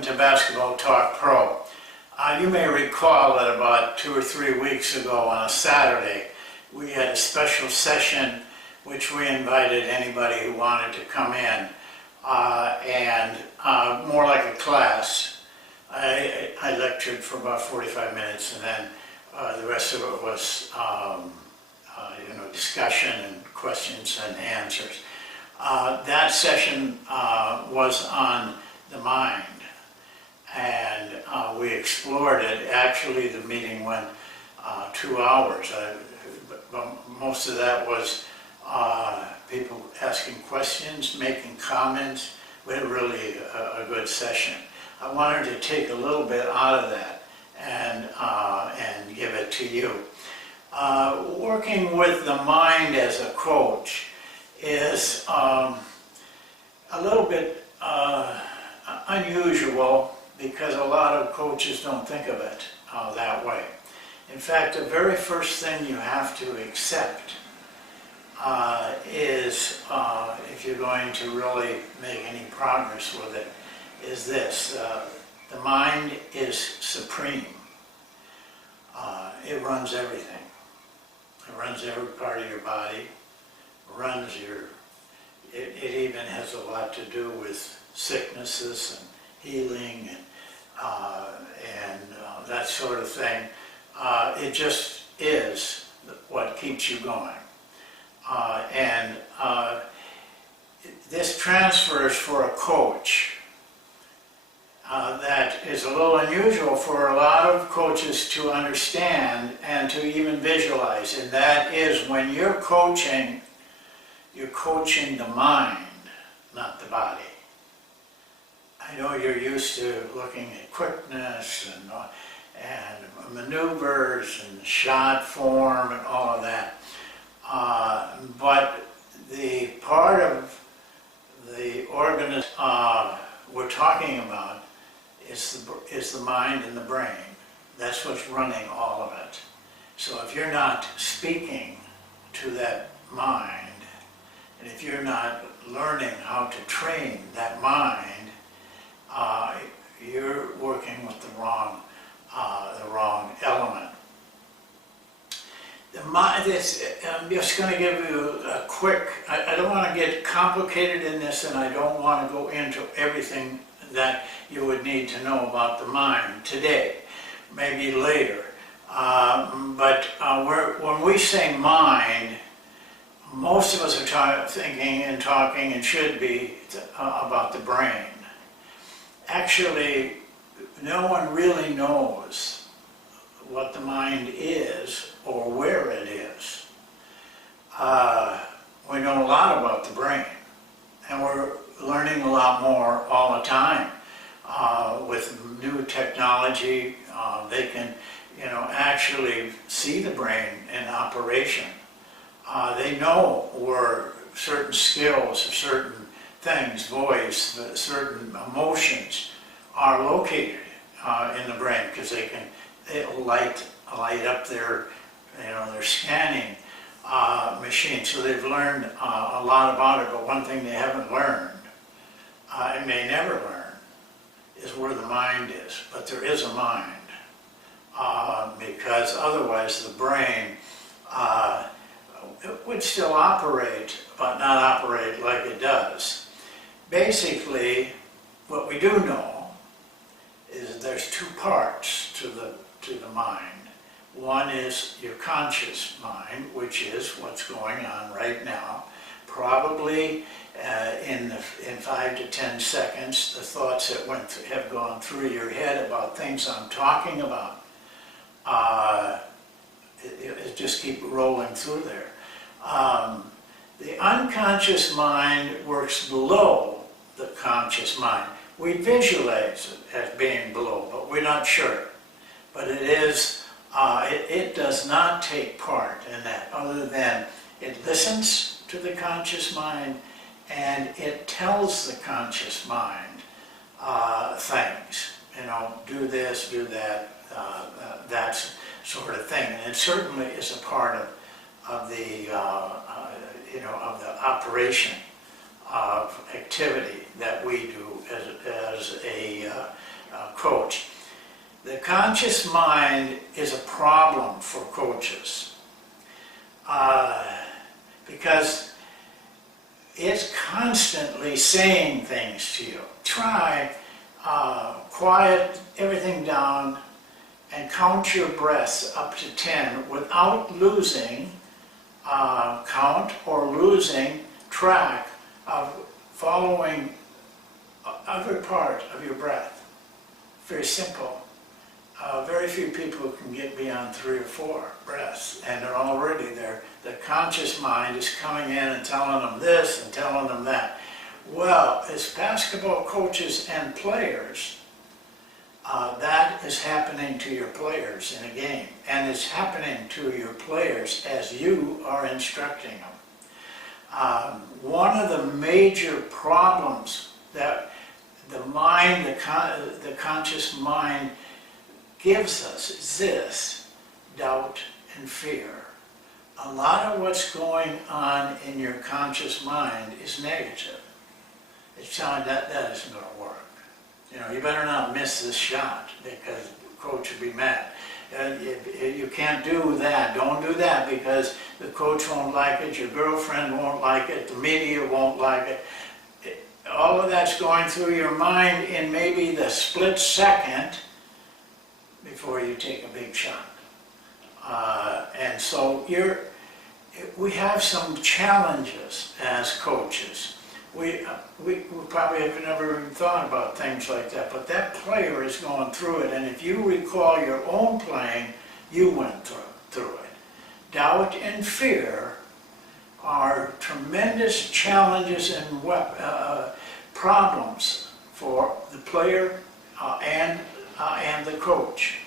welcome to Basketball Talk Pro. You may recall that about 2 or 3 weeks ago on a Saturday, we had a special session which we invited anybody who wanted to come in, and more like a class. I lectured for about 45 minutes, and then the rest of it was discussion and questions and answers. That session was on the mind, and we explored it. Actually, the meeting went 2 hours, but most of that was people asking questions, making comments. We had really a good session. I wanted to take a little bit out of that and give it to you. Working with the mind as a coach is a little bit unusual because a lot of coaches don't think of it that way. In fact, the very first thing you have to accept is, if you're going to really make any progress with it, is this: the mind is supreme. It runs everything. It runs every part of your body. It even has a lot to do with sicknesses and healing and that sort of thing. It just is what keeps you going. This transfers for a coach. That is a little unusual for a lot of coaches to understand and to even visualize, and that is when you're coaching the mind, not the body. I know you're used to looking at quickness and maneuvers and shot form and all of that, but the part of the organism we're talking about is the mind and the brain. That's what's running all of it. So if you're not speaking to that mind, and if you're not learning how to train that mind, you're working with the wrong element. I'm just going to give you a quick, I don't want to get complicated in this, and I don't want to go into everything that you would need to know about the mind today, maybe later. But when we say mind, most of us are thinking and talking, and should be, about the brain. Actually, no one really knows what the mind is or where it is. We know a lot about the brain, and we're learning a lot more all the time. With new technology, they can, actually see the brain in operation. They know where certain skills or certain things, voice, certain emotions are located in the brain, because it'll light up their scanning machine. So they've learned a lot about it, but one thing they haven't learned, and may never learn, is where the mind is. But there is a mind, because otherwise the brain would still operate, but not operate like it does. Basically, what we do know is there's 2 parts to the mind. One is your conscious mind, which is what's going on right now. Probably in 5 to 10 seconds, the thoughts that have gone through your head about things I'm talking about, it just keep rolling through there. The unconscious mind works below the conscious mind. We visualize it as being below, but we're not sure. But it is. It does not take part in that, other than it listens to the conscious mind, and it tells the conscious mind things. Do this, do that, that sort of thing. And it certainly is a part of the of the operation of activity that we do as a coach. The conscious mind is a problem for coaches because it's constantly saying things to you. Try quiet everything down and count your breaths up to 10 without losing count or losing track of following every part of your breath. Very simple. Very few people can get beyond 3 or 4 breaths, and they're already there. The conscious mind is coming in and telling them this and telling them that. Well, as basketball coaches and players, that is happening to your players in a game, and it's happening to your players as you are instructing them. One of the major problems that the mind, the conscious mind gives us is this: doubt and fear. A lot of what's going on in your conscious mind is negative. It's telling that isn't going to work. You better not miss this shot because the coach will be mad. You can't do that. Don't do that because the coach won't like it, your girlfriend won't like it, the media won't like it. All of that's going through your mind in maybe the split second before you take a big shot. And so we have some challenges as coaches. We probably have never even thought about things like that, but that player is going through it, and if you recall your own playing, you went through it. Doubt and fear are tremendous challenges and problems for the player and the coach.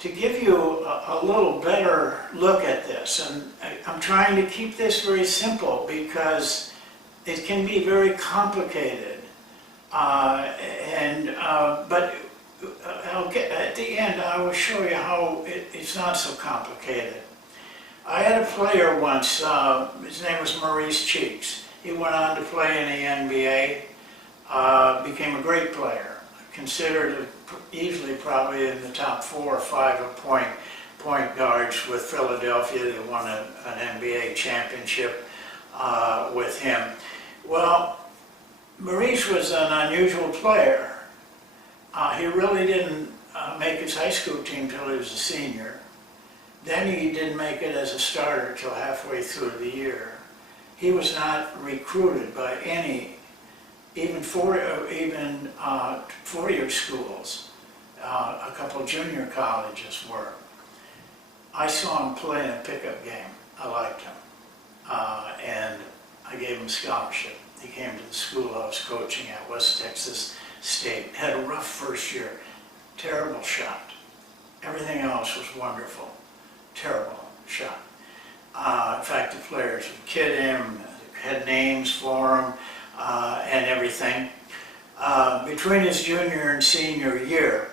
To give you a little better look at this, and I'm trying to keep this very simple because it can be very complicated, but I'll get, at the end I will show you how it's not so complicated. I had a player once, his name was Maurice Cheeks. He went on to play in the NBA, became a great player, considered easily probably in the top 4 or 5 of point guards with Philadelphia. They won an NBA championship with him. Well, Maurice was an unusual player. He really didn't make his high school team till he was a senior. Then he didn't make it as a starter till halfway through the year. He was not recruited by any, even four-year schools. A couple of junior colleges were. I saw him play in a pickup game. I liked him. And I gave him a scholarship. He came to the school I was coaching at, West Texas State. Had a rough first year. Terrible shot. Everything else was wonderful. Terrible shot. In fact, the players would kid him, had names for him, and everything. Between his junior and senior year,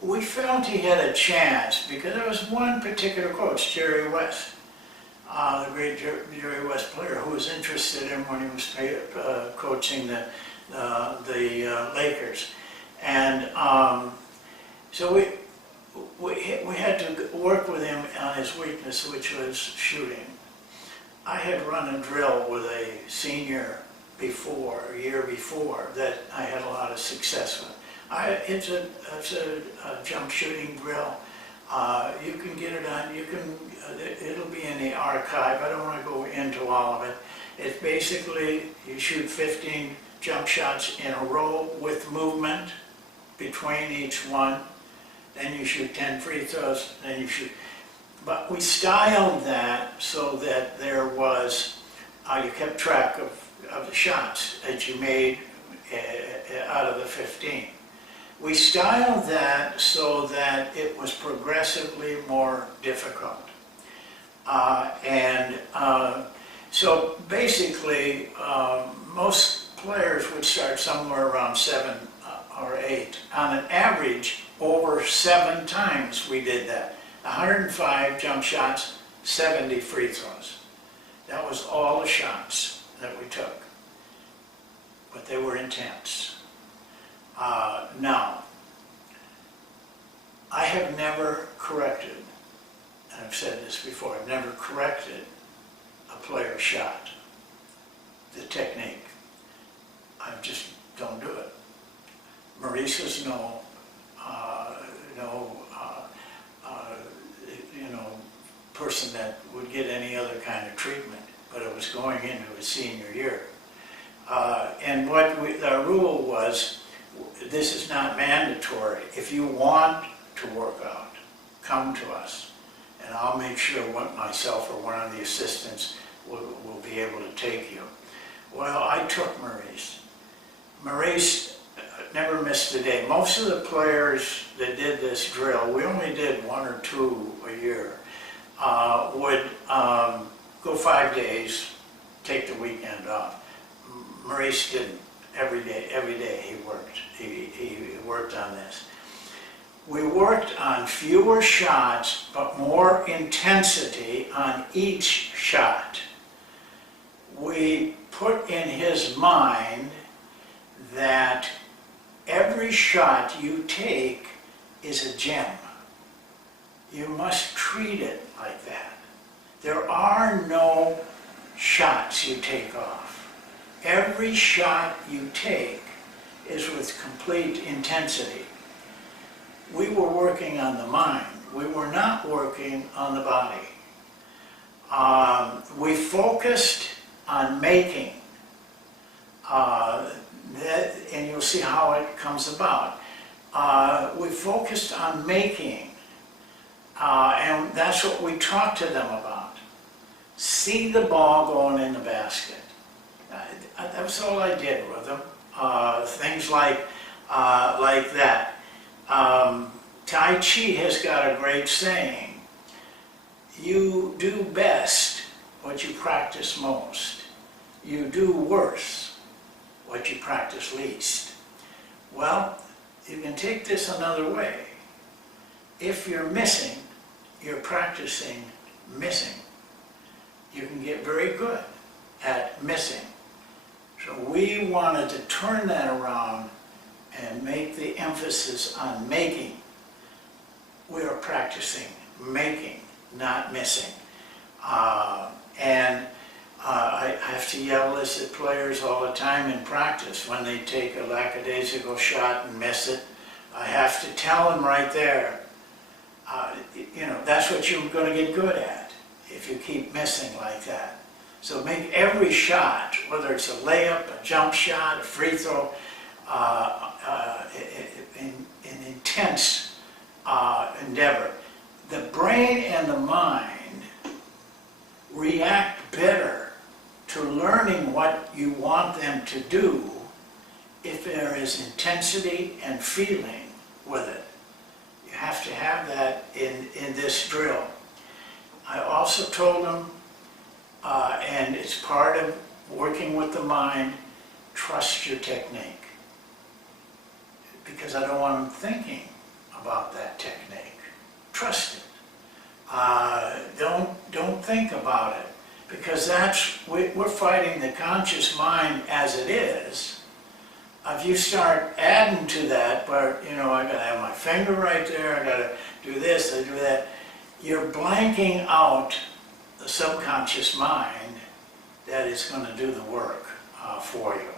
we felt he had a chance because there was one particular coach, Jerry West, the great Jerry West player, who was interested in when he was coaching the Lakers, and so we had to work with him on his weakness, which was shooting. I had run a drill with a senior a year before, that I had a lot of success with. It's a jump shooting drill. You can get it on, it'll be in the archive. I don't want to go into all of it. It's basically, you shoot 15 jump shots in a row with movement between each one. Then you shoot 10 free throws, then you shoot. But we styled that so that there was, you kept track of the shots that you made out of the 15. We styled that so that it was progressively more difficult. So basically, most players would start somewhere around 7 or 8. On an average, over 7 times we did that. 105 jump shots, 70 free throws. That was all the shots that we took. But they were intense. Now, I have never corrected, and I've said this before, I've never corrected a player's shot, the technique. I just don't do it. Maurice was no person that would get any other kind of treatment, but it was going into his senior year. And what our rule was, this is not mandatory. If you want to work out, come to us, and I'll make sure myself or one of the assistants will be able to take you. Well, I took Maurice. Maurice never missed a day. Most of the players that did this drill, we only did 1 or 2 a year, would go 5 days, take the weekend off. Maurice didn't. Every day he worked. He worked on this. We worked on fewer shots, but more intensity on each shot. We put in his mind that every shot you take is a gem. You must treat it like that. There are no shots you take off. Every shot you take is with complete intensity. We were working on the mind. We were not working on the body. We focused on making. And you'll see how it comes about. We focused on making. And that's what we talked to them about. See the ball going in the basket. That was all I did with them. Things like that. Tai Chi has got a great saying. You do best what you practice most. You do worse what you practice least. Well, you can take this another way. If you're missing, you're practicing missing. You can get very good at missing. So we wanted to turn that around and make the emphasis on making. We are practicing making, not missing. I have to yell this at players all the time in practice when they take a lackadaisical shot and miss it. I have to tell them right there, that's what you're going to get good at if you keep missing like that. So make every shot, whether it's a layup, a jump shot, a free throw, an intense endeavor. The brain and the mind react better to learning what you want them to do if there is intensity and feeling with it. You have to have that in this drill. I also told them, and it's part of working with the mind, trust your technique. Because I don't want them thinking about that technique. Trust it. Don't think about it. Because we're fighting the conscious mind as it is. If you start adding to that, but I gotta have my finger right there, I gotta do this, I do that, you're blanking out the subconscious mind that is going to do the work for you.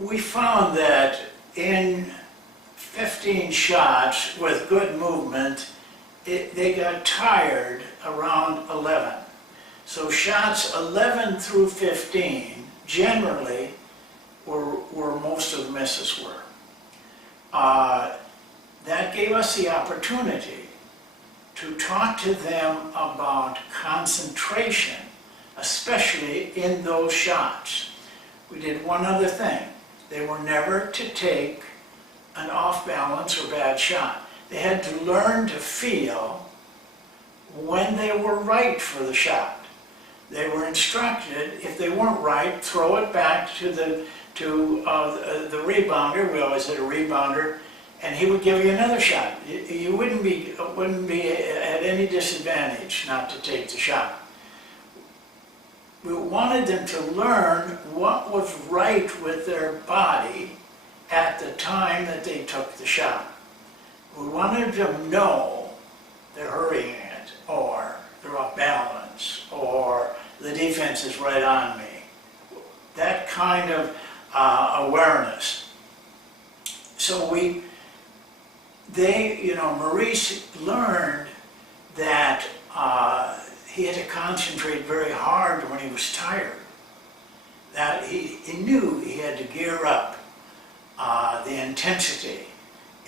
We found that in 15 shots with good movement, they got tired around 11. So shots 11 through 15 generally were most of the misses were. That gave us the opportunity to talk to them about concentration, especially in those shots. We did one other thing. They were never to take an off-balance or bad shot. They had to learn to feel when they were right for the shot. They were instructed, if they weren't right, throw it back to the rebounder. We always had a rebounder, and he would give you another shot. You wouldn't be at any disadvantage not to take the shot. We wanted them to learn what was right with their body at the time that they took the shot. We wanted them to know they're hurrying it, or they're off balance, or the defense is right on me. That kind of awareness. So Maurice learned that he had to concentrate very hard when he was tired. That he knew he had to gear up the intensity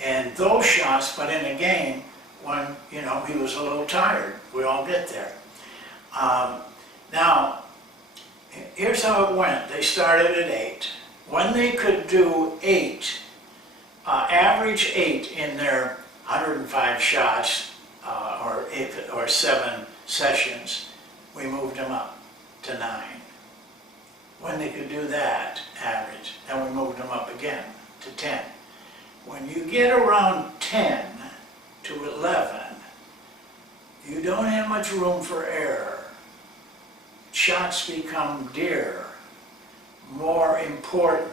and those shots, but in a game when he was a little tired. We all get there. Now, here's how it went. They started at 8. When they could do 8, average 8 in their 105 shots or 7 sessions, we moved them up to 9. When they could do that average, then we moved them up again to 10. When you get around 10 to 11, you don't have much room for error. Shots become dearer, more important.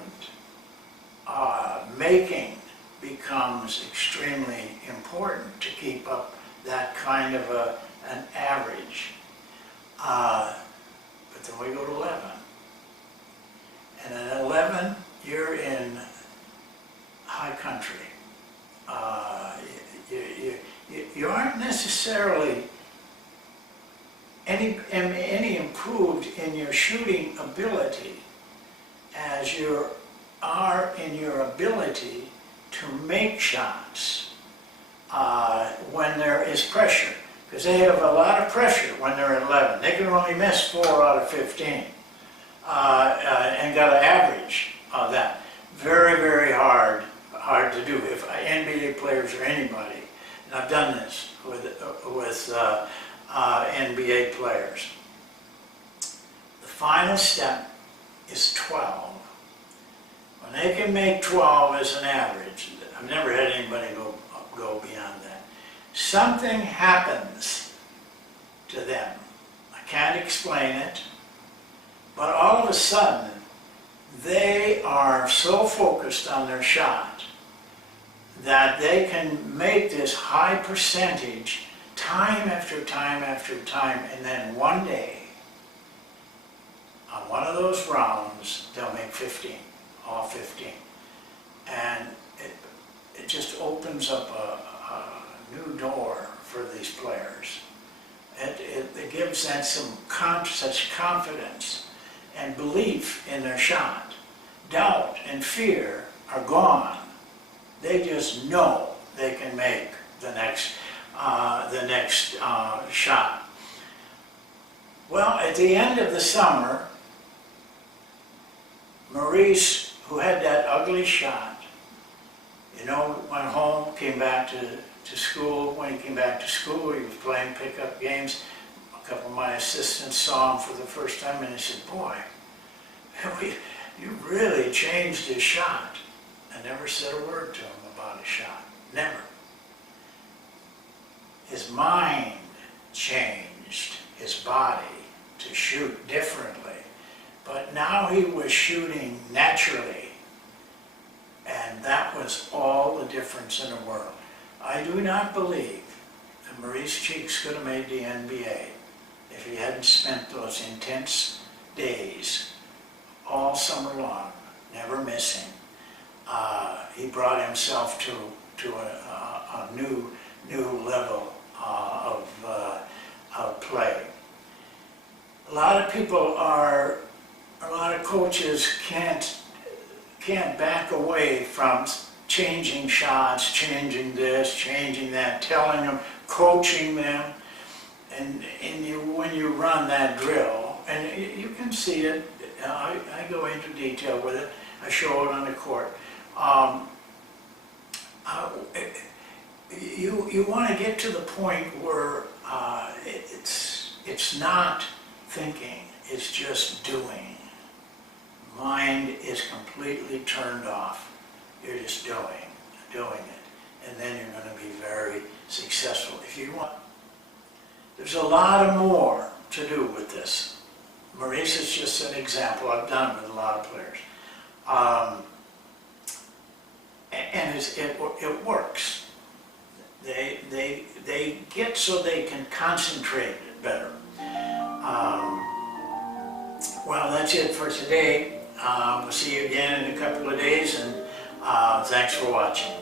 Making becomes extremely important to keep up that kind of an average. But then we go to 11. And at 11, you're in high country. You aren't necessarily any improved in your shooting ability as you are in your ability to make shots when there is pressure. Because they have a lot of pressure when they're at 11. They can only miss 4 out of 15 and got an average of that. Very, very hard to do. If NBA players or anybody, and I've done this with NBA players. The final step is 12. When they can make 12 as an average, I've never had anybody go beyond that. Something happens to them. I can't explain it, but all of a sudden, they are so focused on their shot that they can make this high percentage time after time after time, and then one day, on one of those rounds, they'll make 15, all 15. And it just opens up a new door for these players. It gives them such confidence and belief in their shot. Doubt and fear are gone. They just know they can make the next shot. Well, at the end of the summer, Maurice, who had that ugly shot, went home, came back to school. When he came back to school, he was playing pickup games. A couple of my assistants saw him for the first time, and they said, "Boy, you really changed his shot." I never said a word to him about his shot. Never. His mind changed his body to shoot differently. But now he was shooting naturally. And that was all the difference in the world. I do not believe that Maurice Cheeks could have made the NBA if he hadn't spent those intense days all summer long, never missing. He brought himself to a new level of play. A lot of coaches can't back away from changing shots, changing this, changing that, telling them, coaching them, and when you run that drill, and you can see it. I go into detail with it. I show it on the court. You want to get to the point where it's not thinking, it's just doing. Mind is completely turned off. You're just doing it. and then you're going to be very successful. If you want, there's a lot more to do with this. Maurice is just an example. I've done it with a lot of players. And it works. They get so they can concentrate better. Well, that's it for today. We'll see you again in a couple of days, and thanks for watching.